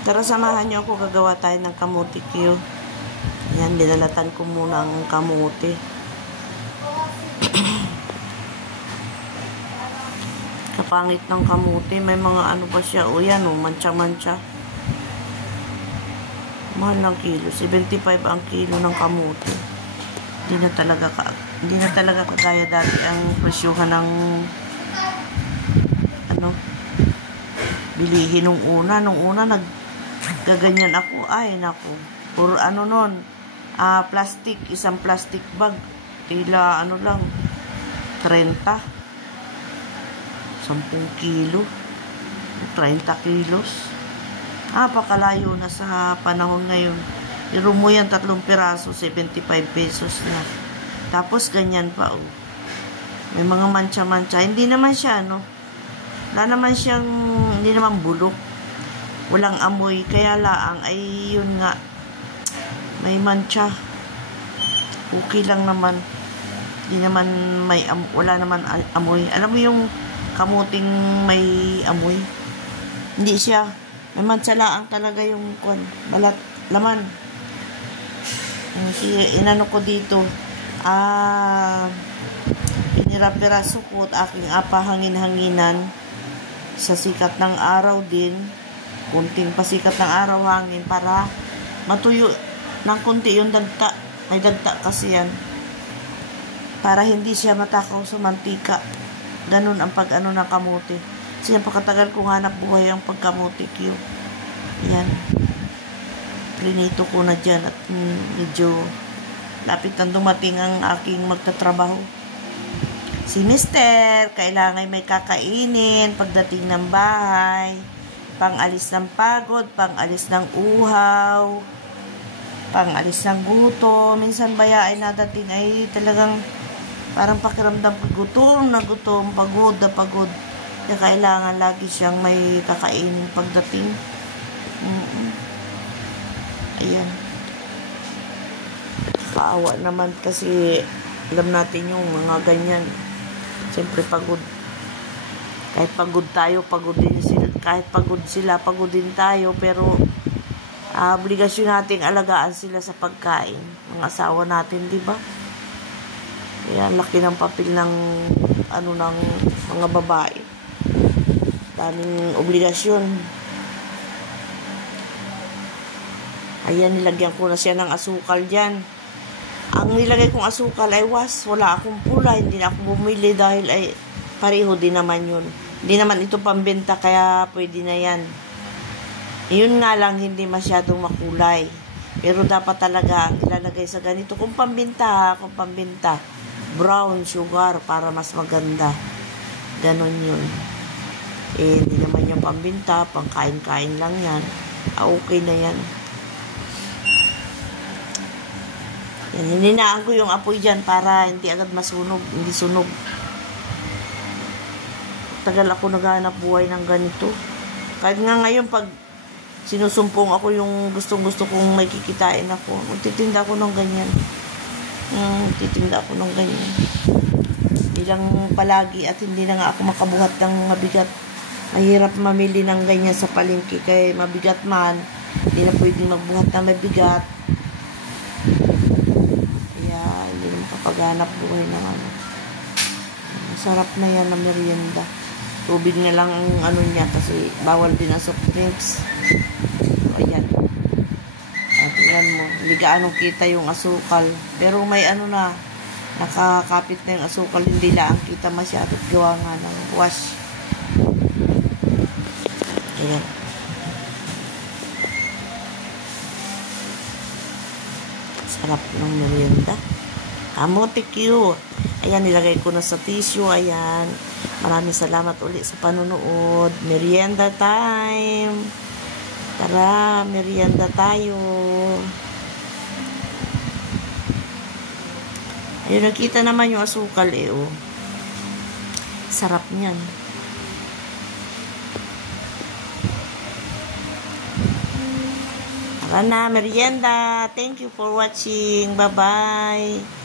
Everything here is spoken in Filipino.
Tara, samahan niyo ako, gagawa tayo ng kamuti Q. Yan, binalatan ko muna ang kamuti. Kapangit ng kamuti, may mga ano pa siya, o yan o, mancha-mancha. Mahal ng kilo, 75 ang kilo ng kamuti. Hindi na talaga kagaya dati ang presyuhan ng ano, bilihin nung una naggaganyan ako, ay naku, puro ano nun, plastic, isang plastic bag, tila ano lang, 30, 10 kilo, 30 kilos. Pakalayo na sa panahon ngayon. Iro mo yan, 3 piraso, 75 pesos na. Tapos ganyan pa, oh. May mga mancha-mancha. Hindi naman siya, no? Wala naman siyang, hindi naman bulok. Walang amoy. Kaya laang, ay yun nga. May mancha. Okay lang naman. Hindi naman wala naman amoy. Alam mo yung kamuting may amoy? Hindi siya. May mancha laang talaga yung balat, laman. Inano ko dito. Pinira-piraso ko at aking apahangin-hanginan sa sikat ng araw din. Kunting pasikat ng araw hangin para matuyo ng kunti yung dagta. May dagta kasi yan. Para hindi siya matakaw sa mantika. Ganun ang pag-ano ng kamuti. Kasi napakatagal kong hanap buhay ang pagkamuti Q. Yan. Prinito ko na dyan at medyo lapit na dumating ang aking magtatrabaho. Si Mister, kailangan may kakainin pagdating ng bahay. Pang-alis ng pagod, pang-alis ng uhaw, pang-alis ng gutom. Minsan baya ay nadating ay talagang parang pakiramdam ko gutom na gutom, pagod na pagod. Kaya kailangan lagi siyang may kakainin pagdating. Ayan. Kaawa naman kasi alam natin yung mga ganyan. Siyempre pagod. Kahit pagod tayo, pagod din sila. Kahit pagod sila, pagod din tayo. Pero obligasyon nating alagaan sila sa pagkain. Mga asawa natin, di ba? Kaya laki ng papel ng ng mga babae. Daming obligasyon. Ayan, nilagyan ko na siya ng asukal dyan. Ang nilagay kong asukal ay wala akong pula. Hindi na ako bumili dahil ay pareho din naman yun. Hindi naman ito pambenta kaya pwede na yan. Yun nga lang, hindi masyadong makulay. Pero dapat talaga ilalagay sa ganito. Kung pambenta, brown sugar para mas maganda. Ganon yun. Hindi naman yung pambenta, pangkain-kain lang yan. Okay na yan. Yan, hininaan ko yung apoy dyan para hindi agad masunog, hindi sunog. Tagal ako naghanap buhay ng ganito. Kahit nga ngayon pag sinusumpong ako yung gustong-gusto kong may kikitain ako, magtitinda ako ng ganyan. Magtitinda ako ng ganyan. Hindi lang palagi at hindi na nga ako makabuhat ng mabigat. Mahirap mamili ng ganyan sa palengke kaya mabigat man. Hindi na pwedeng magbuhat ng mabigat. Paghanap buhay ng masarap na yan na merienda. Tubig na lang ang niya kasi bawal din ang soft drinks. Ayan. Tingnan mo, hindi gaano kita yung asukal. Pero may nakakapit na yung asukal, hindi lang kita masyado gawa nga ng wash. Ayan. Sarap ng merienda. Kamuti Q. Ayan, nilagay ko na sa tissue. Ayan. Maraming salamat ulit sa panonood. Merienda time. Tara, merienda tayo. Ayun, nakita naman yung asukal oh. Sarap niyan. Tara na, merienda. Thank you for watching. Bye-bye.